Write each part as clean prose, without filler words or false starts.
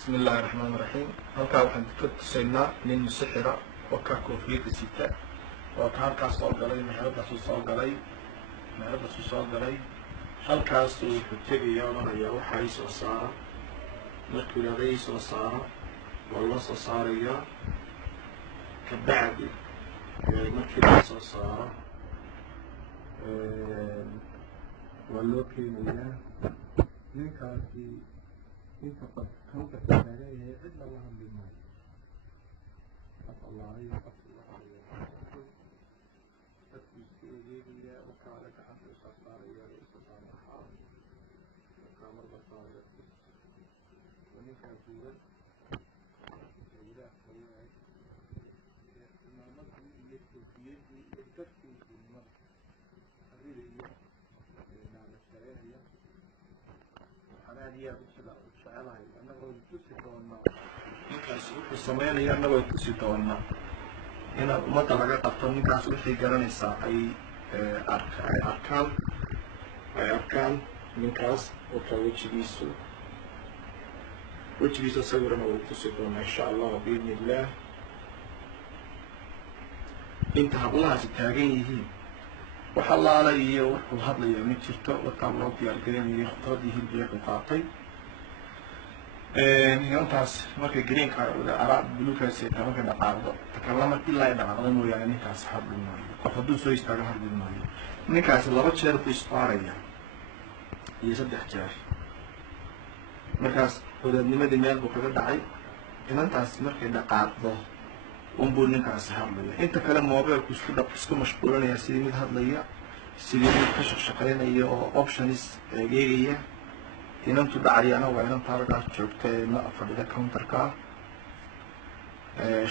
بسم الله الرحمن الرحيم. halkaa waxaan ka tusaynaa nin sixira oo ka koofiyada sita oo halkaas soo galay meheradaas soo galay halkaas uu ku tagaya maraya waxa ay soo saara markii la soo saaro oo la soo saaraya ka bacdi markii la soo saaro waa loo keenayaa ninkaasi inta qad كونك تتابعي إلا الله بما الله عليه وكالك عبد الصفار يا سلطان الحارم وكامر بصارك ومن كافورا إلى أخوي إمامك يكتب في يدي يكتب في المرء الريلية نعم الشرعية حنانية بالشباب شعرها أنا ninkaas wuxuu sameynaya annagu ay tusi doonaa inaad ummadda laga qabto ninkaas waxay garanaysaa ay arkaan ninkaas wakaa wejigiisa sawirana way tusi doonaa insha allah biidni illaah. inta hablahaasi taagan yihiin wax allaala iyo wuxuu hadlayaa ma jirto wakaa loo diyaargarinayay khudradii hilbiga qaatay intaas markay greenka araab buluukaas ay tabanka dhaqaaqdo takallama ilaa ay dhaqaaqdo mooyaane ninkaas hadli maayo qof hadduu soo istaago hadli maayo. ninkaas 2 jeer buu isbaaraya iyo 3 jeer markaas wadaadnimadii meel buu kaga dhacay inantaas markay dhaqaaqdo unbuu ninkaas hadlaya inta kale mobilku isku mashquulinaya sidii mid hadlaya sidii mid ka shaqeynaya oo options eegaya inantu dhacayana waa inanta halkaas joogta ma fadhida counterka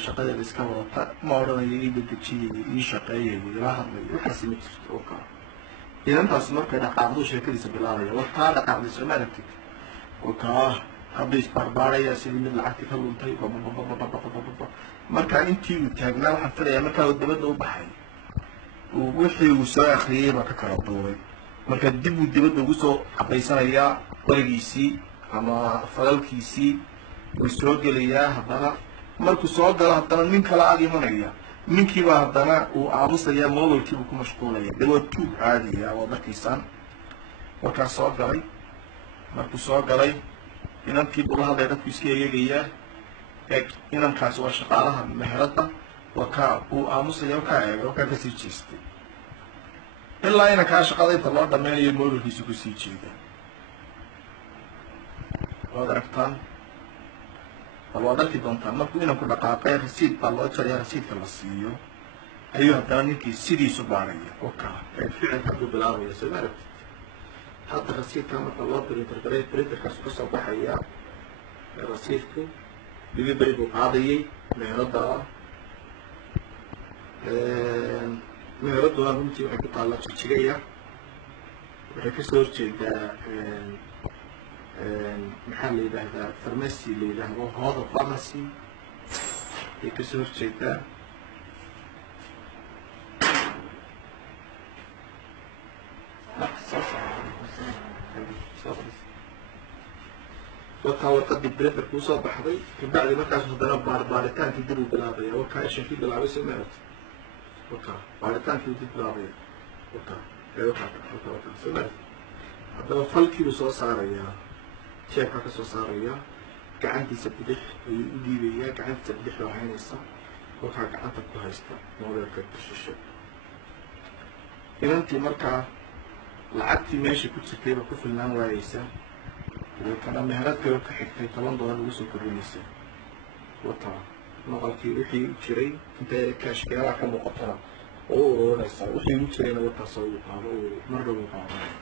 shaqadeeda iska wadata ma odhanayo ii dedejiyay ii shaqeeyay ila hadlay waxaasi ma jirto oo kale. inantaas markay dhaqaaqdo sheekadiisa bilaabaya wataa dhaqaaqdiisa ma aragtid wataa hadday isbarbaaraya sidii mid lacagti ka luntay marka intii uu taagnaa waxaan filayaa markaa uu dabadda u baxay wixii uu soo akhriyey baa ka kala duuray marka dib uu dibadda ugu soo cabaysanayaa qorigiisii ama falalkiisii uu soo gelayaa haddana markuu soo galo haddana nin kala ag imanaya ninkiibaa haddana uu aamusayaa mobilkiibuu ku mashquulaya de waa tuug caadiya waa markiisaan markaas soo galay markuu soo galay inantiibuu la hadlaya dadku iska eegayaa inankaasi waa shaqaalaha meheradda waa kaa uu aamusaya oo kaa eega oo kaa kasii jeestay ilaa inankaa shaqada inta loo dhameynayo mobilkiisu kusii jeeda waad aragtaan bal waad arki doontaan markuu inanku dhaqaaqay rasiid baa loo jaraya rasiidka la siiyo ayuu haddana ninkii sidiisu baaraya oka ficilka hadduu bilaabaya soo ma aragtid hadda rasiidka marka loo printergaray printerkaasu kasoo baxaya rasiidku delivery buu qaadayay meheradda meheraduna runtii waxay ku taallaa jijigaya waxay kasoo horjeedaa maxaa la yidhaahdaa farmacy la yidhaahdo hooda pharmacy ayay kasoo horjeedaa wakaa warqadii printerka usoo baxday kabacdi markaas haddana baaritaankii dib uu bilaabaya wakaa ishankii bilaabay soo maaragti wakaa baaritaankii dib bilaabaya wakaa soo maaragti haddaba falkiibuu soo saarayaa jeebkaa ka soo saaraya gacantiisa bidix ayuu u dhiibayaa gacantiisa bidix baa haynaysa wakaa gacanta ku haysta mobilka shishe inantii markaa lacagtii meesha ku jirtayba ku filnaan waayeysa dabeetana meherad kale ka xigtay $10 lagu soo kordhinaysa wataa maqalkii wixii u jiray intay kaashkeelaa ka muuqatana oo u ururinaysaa wixii u jirayna wataasoo uu qaado mar dhow uu qaadanaya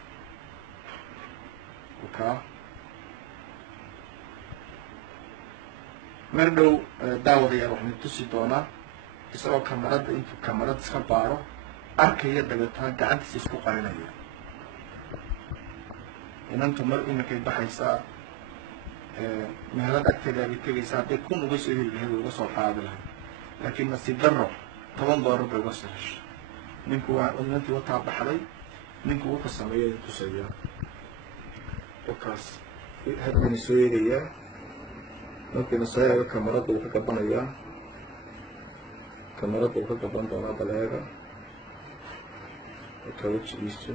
wakaa mar dhow daawadayaal waxaan tusi doonaa isagoo kamarada intuu kamarad iska baaro arkaya dabeetana gacantiisa isku qarinaya inantu mar iminkay baxaysaa meherad agteeda bay tegaysaa hadday kun uga soo heli lahayd uga soo qaadi lahayd laakiin nasiib darro $10 bay uga soo heshay ninku waa inantii wataa baxday ninku wuxuu sameeyay tusaya wakaas hadana soo eegayaa ممكن نصير كاميرات وكبانيا كاميرات وكبان دونا بلاغة وكوتش إيستو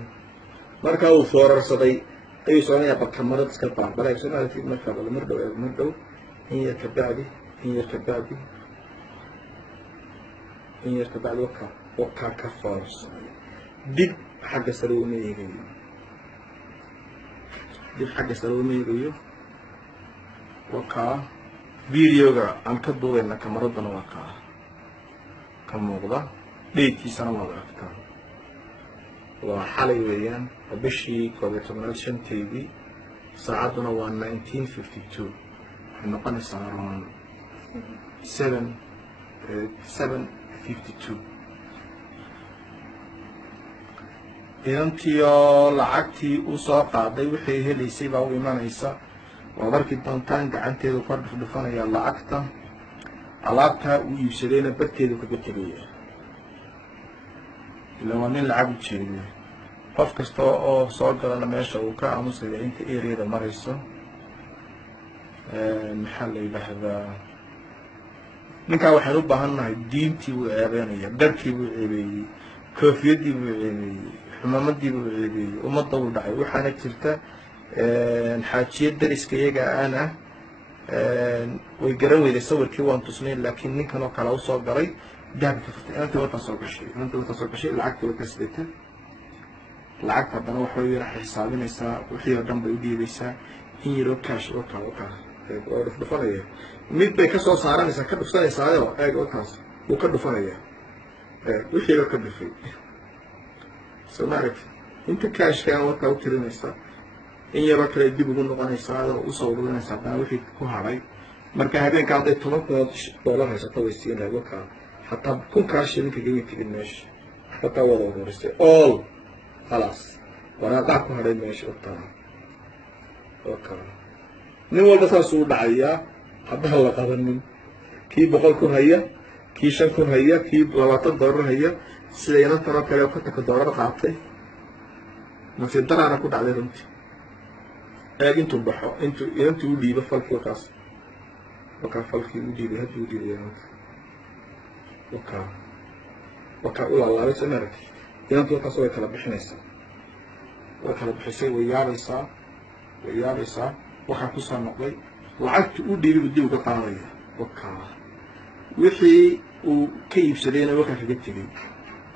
مركا وصور صدي أي صورة يبقى كاميرات سكبان بلاغ سنة في مركا بالمردو هي كبعدي هي كبعدي وكا كفارس دب حق سلومي يجيو dib xagga saloomaygayo wakaa videoga aan ka duubayna kamaradana waa kaa ka muuqda dheydkiisana waad aragtaa waa xalay weeyaan bishii 11 saacadduna waa 1952 waxay noqonaysaa around 7:52 inantiyo lacagtii u soo qaaday wixii helaysay baa u imanaysa waa markii doontaan gacanteedu ka dhufdhufanaya lacagta alaabtaa uu iibsadayna barteedu kaga tegaya ila waa nin lacag u jeediya qof kasta oo soo galana meesha uu ka aamusaya inta ereyada marayso maxaa la yidhaahdaa ninkaa waxaan u baahannahay diintii buu ceebeynaya dharkii buu ceebeeyey koofiyadii buu ceebeeyey xumamadii buu ceebeeyey ummadda uu dhacay waxaana jirta xaajiyad dariska iyaga aan ah way garan weyday sawirkii waan tusnay laakiin ninkan oo kale u soo galay dahabka furtay inanta wataa soo gashay lacagtii way ka sidata lacagta haddana waxay yara xisaabinaysaa wixii oo dhan bay u dhiibaysaa in yaroo kaash oo kale oo dhufdhufanaya mid bay ka soo saaranaysaa ka dhufsanaysaayo eeg wataas wuu ka dhufanayaa wixii ka dhufay soo maaragti inta kaashkaan wataa u tirinaysaa in yaroo kale dib ugu noqonaysaa adoo usoo ururinaysaa haddana wixii ku haray marka habeenka hadday $10,000 haysato way siinaya wakaa hataa $1,000 kaga tegin meesha wataa wada ururisay all khalaas waraaqaa ku haray meesha wataa nin walba saasuu dhacayaa haddaan la qabanin kii $100,000 haya kii $5,000 haya kii $20 haya sida inantanoo kale $50 qaatay nasiib daraana ku dhacday runtii eeg intuu baxo inantii u dhiibo falkii wakaa falkii u dhiibay haddii u dhiibay wakaa u laalaabay soo maaragti inantii wakaas way kala bixinaysaa way kala bixisay way yaabaysaa waxaa ku soo noqday lacagtii u dhiibay dib uga qaadaya wakaa wixii uu ka iibsadayna wakaa kaga tegay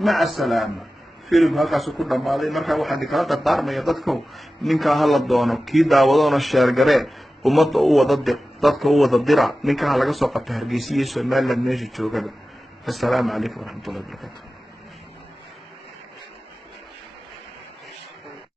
maca salaama filimku halkaasuu ku dhammaaday markaa waxaan kala dardaarmaya dadkow ninkaa hala doono kii daawadoona sheergaree ummadda u wada dir dadka u wada dira ninkaa ha laga soo qabta hargeysa iyo somaliland meesha joogaba assalaamu calaykum waraxmatullahi wabarakaatu